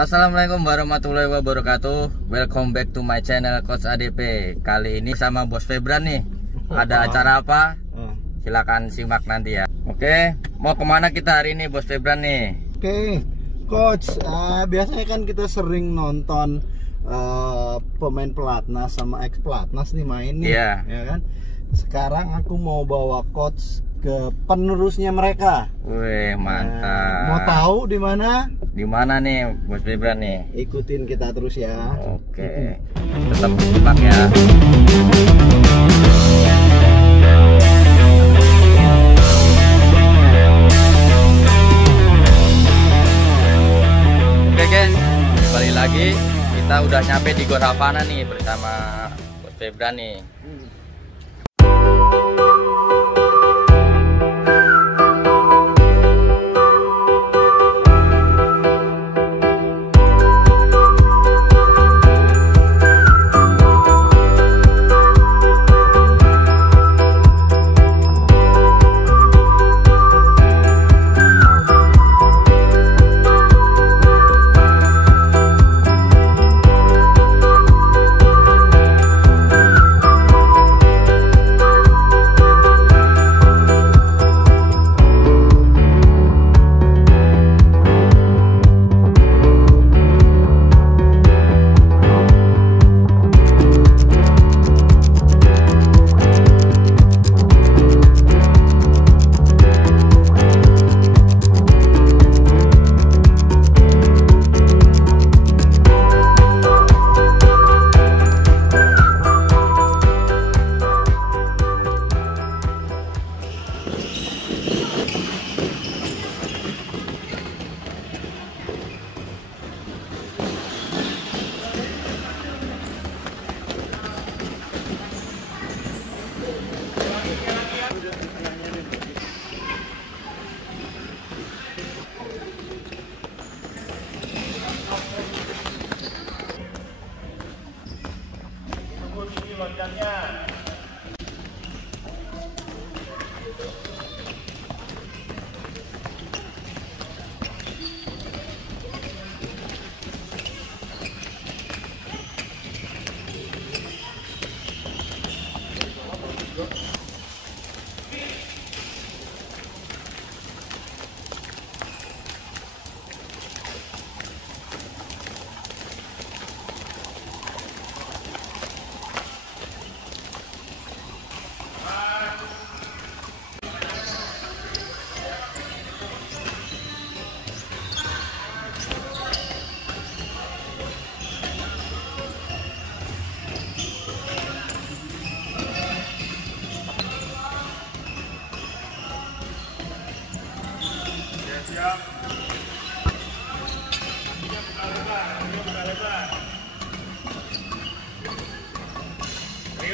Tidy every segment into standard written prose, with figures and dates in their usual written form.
Assalamualaikum warahmatullahi wabarakatuh. Welcome back to my channel Coach ADP. Kali ini sama Bos Febran nih. Ada acara apa? Silakan simak nanti ya. Oke, mau kemana kita hari ini Bos Febran nih? Oke, Coach. Biasanya kan kita sering nonton pemain pelatnas sama ex pelatnas nih main nih, ya kan? Sekarang aku mau bawa Coach ke penerusnya mereka. Wih, mantap. Mau tahu di mana? Di mana nih Bos Febran nih? Ikutin kita terus ya. Oke. Tetap simak ya. Oke guys, kembali lagi kita udah nyampe di Gor Havana nih bersama Bos Febran nih.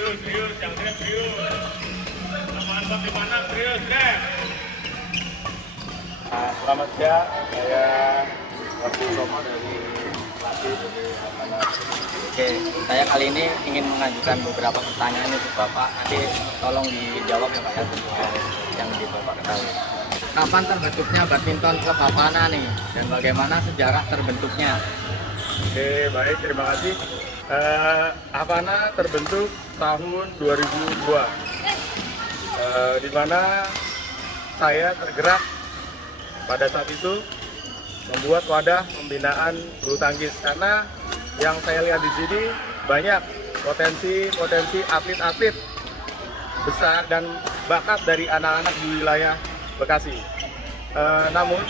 Serius, yang serius. Mantap di mana? Serius, Grab. Selamat siang, saya Wakil Romo dari Havana. Oke, saya kali ini ingin mengajukan beberapa pertanyaan nih ke Bapak. Nanti tolong dijawab ya Pak ya, yang di Bapak ketahui. Kapan terbentuknya badminton klub Havana nih? Dan bagaimana sejarah terbentuknya? Oke, baik, terima kasih. Havana terbentuk tahun 2002, di mana saya tergerak pada saat itu membuat wadah pembinaan bulu tangkis, karena yang saya lihat di sini banyak potensi atlet-atlet besar dan bakat dari anak-anak di wilayah Bekasi. Namun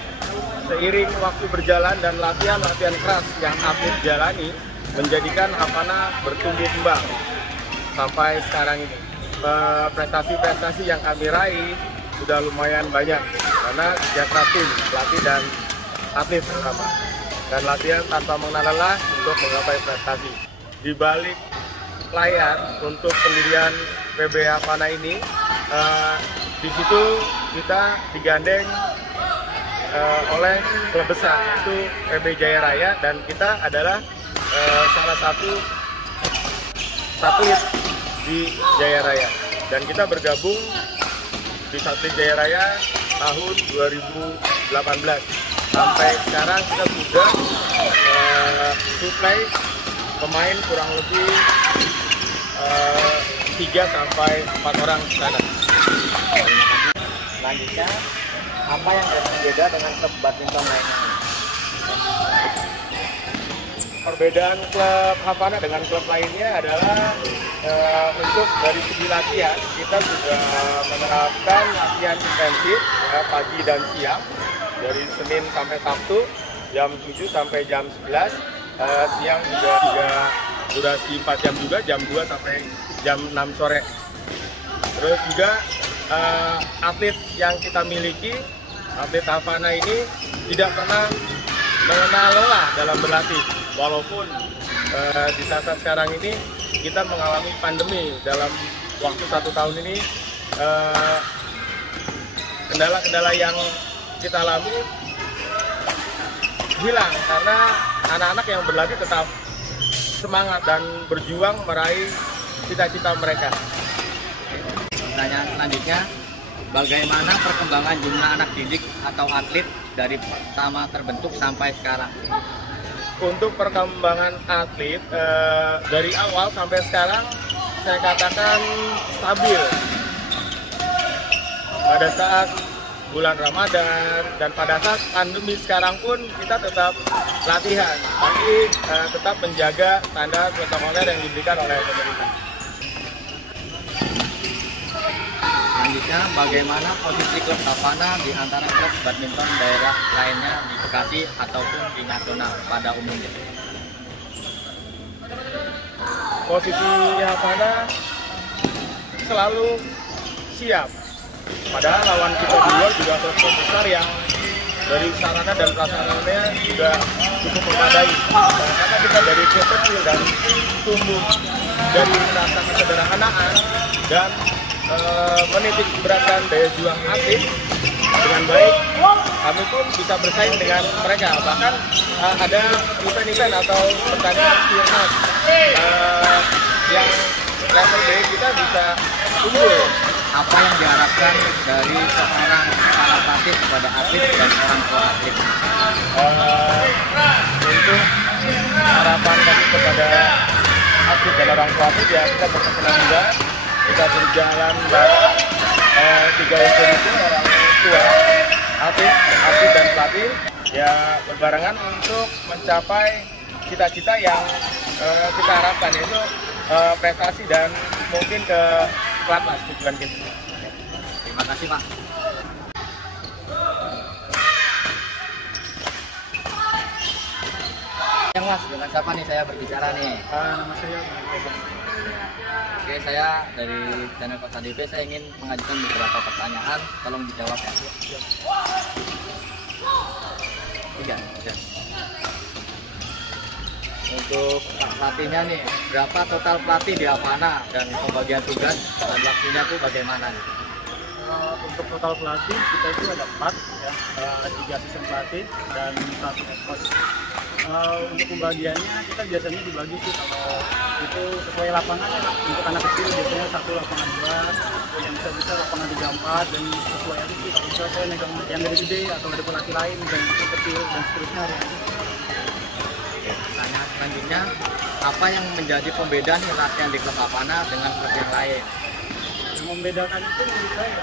seiring waktu berjalan dan latihan keras yang atlet jalani menjadikan Havana bertumbuh kembang sampai sekarang ini. Prestasi-prestasi yang kami raih sudah lumayan banyak karena kerja tim, pelatih dan atlet bersama, dan latihan tanpa mengenal lelah untuk menggapai prestasi. Di balik layar untuk pendirian PB Havana ini, di situ kita digandeng oleh klub besar, yaitu PB Jaya Raya, dan kita adalah salah satu satelit di Jaya Raya, dan kita bergabung di satelit Jaya Raya tahun 2018. Sampai sekarang kita sudah suplai pemain kurang lebih 3 sampai 4 orang sana. Selanjutnya, apa yang berbeda dengan klub badminton lainnya? Perbedaan klub Havana dengan klub lainnya adalah untuk dari segi latihan, kita juga menerapkan latihan intensif ya, pagi dan siang dari Senin sampai Sabtu jam 7 sampai jam 11, siang juga durasi 4 jam juga, jam 2 sampai jam 6 sore. Terus juga atlet yang kita miliki, atlet Havana ini tidak pernah mengenal lelah dalam berlatih. Walaupun di saat sekarang ini kita mengalami pandemi, dalam waktu 1 tahun ini kendala-kendala yang kita alami hilang karena anak-anak yang berlatih tetap semangat dan berjuang meraih cita-cita mereka. Pertanyaan selanjutnya, bagaimana perkembangan jumlah anak didik atau atlet dari pertama terbentuk sampai sekarang? Untuk perkembangan atlet dari awal sampai sekarang saya katakan stabil. Pada saat bulan Ramadan dan pada saat pandemi sekarang pun kita tetap latihan, tapi tetap menjaga standar protokoler yang diberikan oleh pemerintah. Selanjutnya, bagaimana posisi klub Havana di antara klub badminton daerah lainnya di Bekasi ataupun di nasional pada umumnya? Posisi Havana selalu siap. Padahal lawan kita dua juga klub besar yang dari sarana dan prasarananya juga cukup memadai. Karena kita dari klub kecil dan tumbuh dari rasa kesederhanaan dan menitik beratkan daya juang atlet dengan baik, kami pun bisa bersaing dengan mereka. Bahkan ada event-event atau pertandingan Sirnas yang level B kita bisa unggul. Apa yang diharapkan dari seorang para pelatih kepada atlet dan orang tua atlet? Untuk harapan kami kepada atlet dan orang tua atlet, ya kita berkenan juga kita berjalan bareng 3 unsur itu, orang tua, atlet dan pelatih ya berbarengan untuk mencapai cita-cita yang kita harapkan, yaitu prestasi dan mungkin ke pelatnas tujuan kita. Terima kasih, Pak. Yang Mas, dengan siapa nih saya berbicara nih? Nama saya Oke, saya dari channel Kota DP, saya ingin mengajukan beberapa pertanyaan, tolong dijawab ya. Tiga. Untuk pelatihnya nih, berapa total pelatih di Havana dan pembagian tugas dan waktunya tuh bagaimana nih? Untuk total pelatih kita itu ada 4 ya, 3 asisten pelatih dan 1 head coach. Untuk pembagiannya kita biasanya dibagi sih kalau itu sesuai lapangan ya. Untuk anak kecil biasanya 1 lapangan 2, yang bisa lapangan 3-4, dan sesuai aja sih. Kalau misalnya saya megang yang dari gede atau ada pelatih lain dan yang kecil dan seterusnya hari-hari. Pertanyaan selanjutnya, apa yang menjadi pembeda nih latihan di klub Havana dengan klub yang lain? Yang membedakan itu menurut saya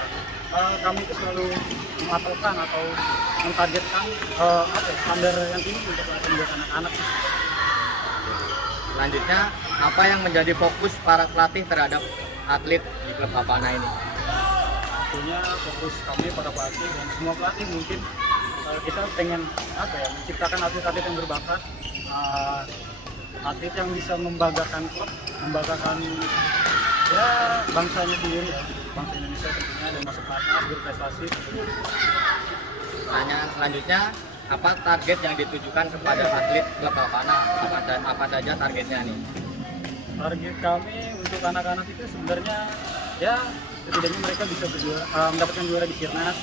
kami itu selalu memapelkan atau mentargetkan standar yang tinggi untuk latihan buat anak-anak. Selanjutnya, apa yang menjadi fokus para pelatih terhadap atlet di klub Havana ini? Tentunya fokus kami para pelatih dan semua pelatih mungkin kita pengen menciptakan atlet-atlet yang berbakat, atlet yang bisa membanggakan klub, membanggakan ya bangsanya sendiri ya, bangsa Indonesia tentunya, dan masuk pelatnas berprestasi. Pertanyaan selanjutnya, apa target yang ditujukan kepada atlet klub Havana? Apa saja targetnya nih? Target kami untuk anak-anak itu sebenarnya ya setidaknya mereka bisa mendapatkan juara di Sirnas,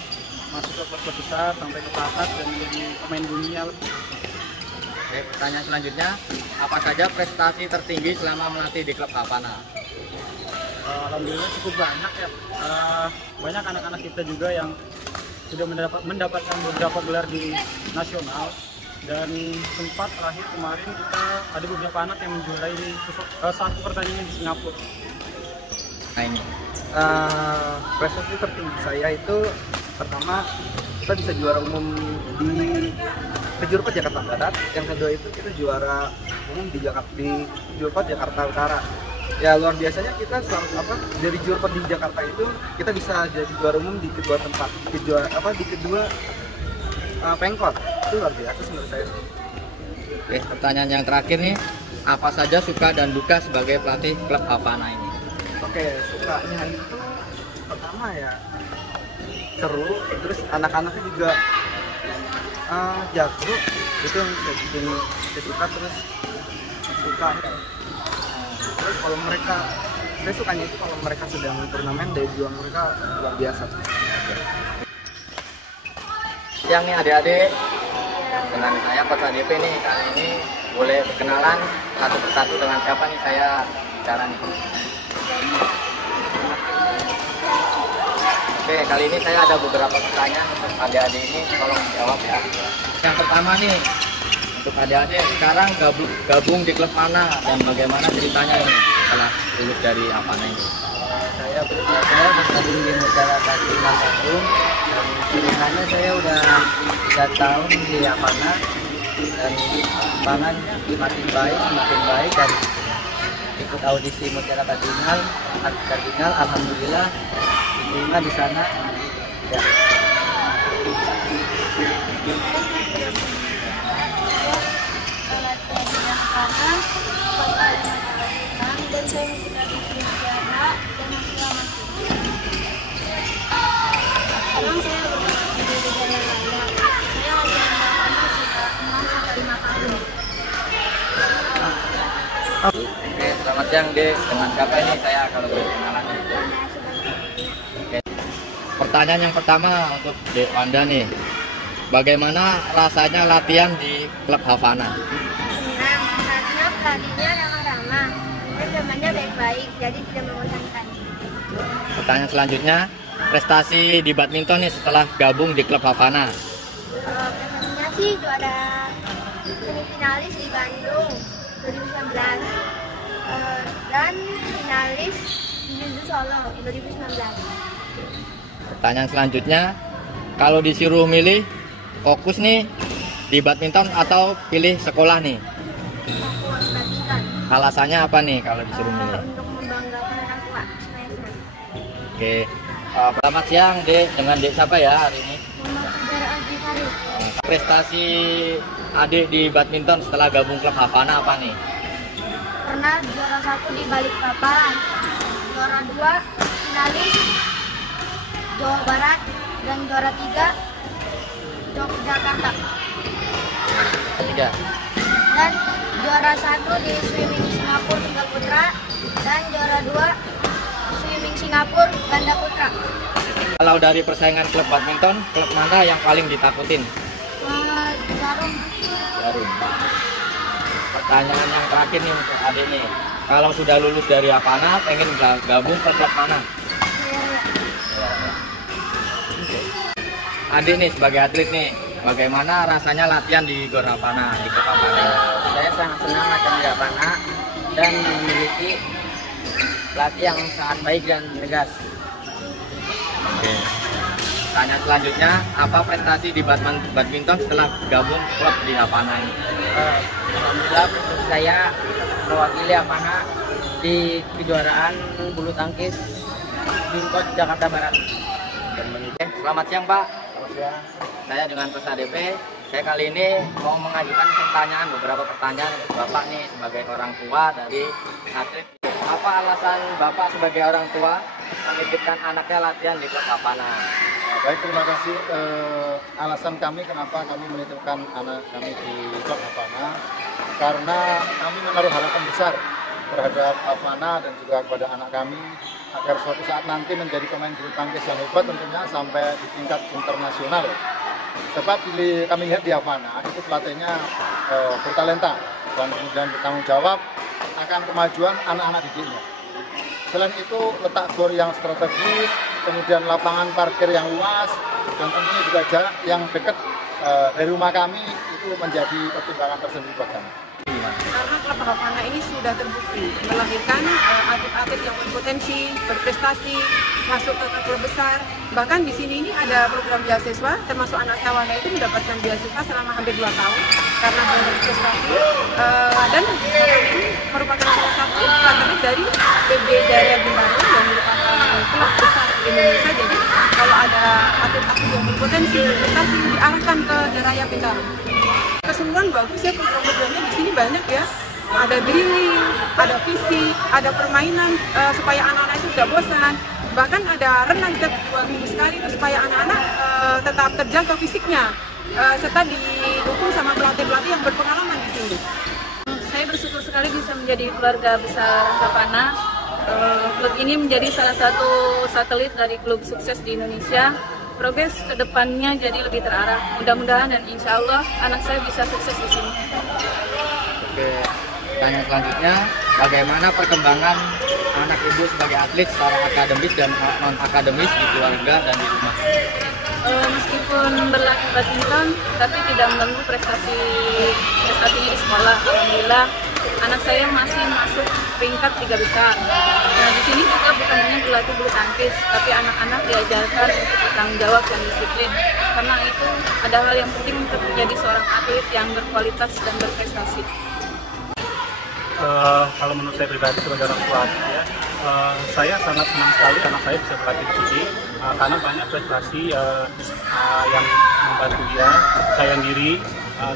masuk ke klub besar sampai ke pelatnas dan menjadi pemain dunia. Oke, pertanyaan selanjutnya, apa saja prestasi tertinggi selama melatih di klub Havana? Alhamdulillah cukup banyak ya. Banyak anak-anak kita juga yang sudah mendapatkan beberapa gelar di nasional Dan sempat terakhir kemarin kita ada beberapa anak yang menjuarai satu pertandingan di Singapura. Nah ini Prestasi tertinggi saya itu pertama kita bisa juara umum di Kejurpot Jakarta Barat, yang kedua itu kita juara umum di Jurpot Jakarta Utara. Ya luar biasanya kita dari Jurpot di Jakarta itu kita bisa jadi juara umum di kedua tempat, di kedua pengkot. Itu luar biasa menurut saya. Oke, pertanyaan yang terakhir nih, apa saja suka dan duka sebagai pelatih klub Havana ini? Oke, sukanya itu pertama ya seru, terus anak-anaknya juga jago, itu yang saya bikin suka, terus suka. Terus kalau mereka, saya sukanya itu kalau mereka sedang turnamen, daya juang mereka luar biasa. Yang nih adik-adik, dengan saya Coach ADP nih, kali ini boleh berkenalan satu persatu dengan siapa nih saya bicara nih. Oke, kali ini saya ada beberapa pertanyaan untuk adik-adik ini, tolong jawab ya. Yang pertama nih, untuk adik-adik sekarang gabung di klub mana dan bagaimana ceritanya ini setelah lulus dari Havana ini? Saya bergabung di Mutiara Bakti Mantung, dan ceritanya saya udah 3 tahun di Havana, dan pangan makin baik dan ikut audisi Mutiara Kardinal, alhamdulillah diterima di sana. Ya. Dan saya sudah bersejarah dan selamat. Sekarang saya berada di Jalan Raya. Saya lagi mendapat sudah 6-5 tahun. Oke, selamat siang Dek. Dengan siapa ini saya kalau boleh kenalan? Oke. Pertanyaan yang pertama untuk Dek Wanda nih. Bagaimana rasanya latihan di klub Havana? Senang, karena pelatihnya ramah-ramah dan temannya baik-baik, jadi tidak membosankan. Pertanyaan selanjutnya, prestasi di badminton nih setelah gabung di klub Havana. Prestasinya sih juara semifinalis di Bandung 2019 dan finalis di Juju Solo 2019. Pertanyaan selanjutnya, kalau disuruh milih fokus nih di badminton atau pilih sekolah nih? Fokus badminton. Alasannya apa nih kalau disuruh milih? Untuk membanggakan orang tua. Supaya senang. Oke, selamat siang Dek. Dengan Dek siapa ya hari ini? Muhammad Fajar Al-Jifari. Prestasi adik di badminton setelah gabung klub Havana apa nih? Pernah juara 1 di Balikpapan, juara 2 finalis Jawa Barat, dan juara 3 Yogyakarta. Ketiga. Dan juara 1 di swimming Singapura tunggal putra, dan juara 2 swimming Singapura ganda putra. Kalau dari persaingan klub badminton, klub mana yang paling ditakutin? Jarum. Jarum. Pertanyaan yang terakhir nih untuk adik nih. Kalau sudah lulus dari Havana, pengen gabung ke klub mana? Adik nih sebagai atlet nih, bagaimana rasanya latihan di Gor Havana, di klub Havana? Saya sangat senang latihan di Havana dan memiliki pelatih yang sangat baik dan tegas. Oke. Pertanyaan selanjutnya, apa prestasi di badminton setelah gabung klub di Havana ini? Alhamdulillah prestasi saya mewakili Havana di kejuaraan bulu tangkis Jurpot Jakarta Barat. Oke, selamat siang Pak. Selamat siang. Saya dengan Coach ADP. Saya kali ini mau mengajukan beberapa pertanyaan untuk Bapak nih sebagai orang tua dari atlet. Apa alasan Bapak sebagai orang tua menitipkan anaknya latihan di klub Havana? Baik, terima kasih. Alasan kami kenapa kami menitipkan anak kami di klub Havana, karena kami menaruh harapan besar terhadap Havana dan juga kepada anak kami agar suatu saat nanti menjadi pemain bulu tangkis yang hebat tentunya sampai di tingkat internasional. Sebab kami lihat di Havana itu pelatihnya bertalenta dan kemudian bertanggung jawab akan kemajuan anak-anak didiknya. Selain itu letak gor yang strategis, kemudian lapangan parkir yang luas, dan tentunya juga jarak yang dekat dari rumah kami itu menjadi pertimbangan tersendiri buat kami. Karena klub Havana ini sudah terbukti melahirkan atlet-atlet yang berpotensi, berprestasi, masuk ke klub besar. Bahkan di sini ini ada program beasiswa, termasuk anak Havana itu mendapatkan beasiswa selama hampir 2 tahun karena sudah berprestasi. Dan ini merupakan salah satu atlet dari PB Jaya Bintaro yang merupakan klub besar di Indonesia. Jadi kalau ada atlet-atlet yang berpotensi, berprestasi diarahkan ke Jaya Bintaro. Keseluruhan bagus ya, program-programnya di sini banyak ya. Ada drilling, ada fisik, ada permainan supaya anak-anak itu tidak bosan. Bahkan ada renang setiap 2 minggu sekali supaya anak-anak tetap terjaga fisiknya, serta didukung sama pelatih-pelatih yang berpengalaman di sini. Saya bersyukur sekali bisa menjadi keluarga besar Havana. Klub ini menjadi salah satu satelit dari klub sukses di Indonesia. Progres kedepannya jadi lebih terarah. Mudah-mudahan dan insya Allah anak saya bisa sukses di sini. Oke, tanya selanjutnya, bagaimana perkembangan anak ibu sebagai atlet secara akademis dan non akademis di keluarga dan di rumah? Meskipun berlatih badminton, tapi tidak mengganggu prestasinya di sekolah. Alhamdulillah, anak saya masih masuk peringkat 3 besar. Nah, di sini juga bukan hanya berlatih bulu tangkis, tapi anak-anak diajarkan untuk bertanggung jawab dan disiplin. Karena itu ada hal yang penting untuk menjadi seorang atlet yang berkualitas dan berprestasi. Kalau menurut saya pribadi sebagai orang tua ya, saya sangat senang sekali anak saya bisa berlatih di sini karena banyak prestasi yang membantu dia, percaya diri,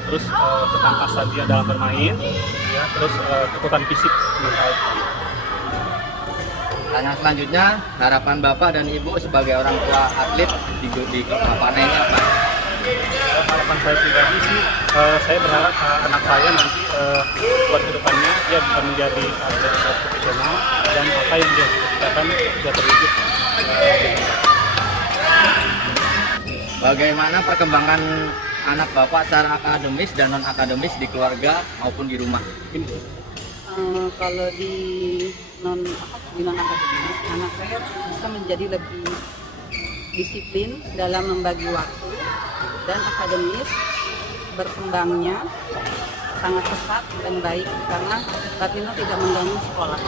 terus ketangkasan dia dalam bermain, ya, terus kekuatan fisik mental. Tanya selanjutnya, harapan Bapak dan Ibu sebagai orang tua atlet di klub Havana ini apa? Harapan saya pribadi sih, saya berharap anak saya nanti buat kedepannya dia bisa menjadi atlet profesional dan apa yang dia cita-citakan bisa terwujud. Bagaimana perkembangan anak Bapak secara akademis dan non akademis di keluarga maupun di rumah? Kalau di non akademis, anak saya bisa menjadi lebih disiplin dalam membagi waktu, dan akademis berkembangnya sangat pesat dan baik karena badminton tidak mengganggu sekolah.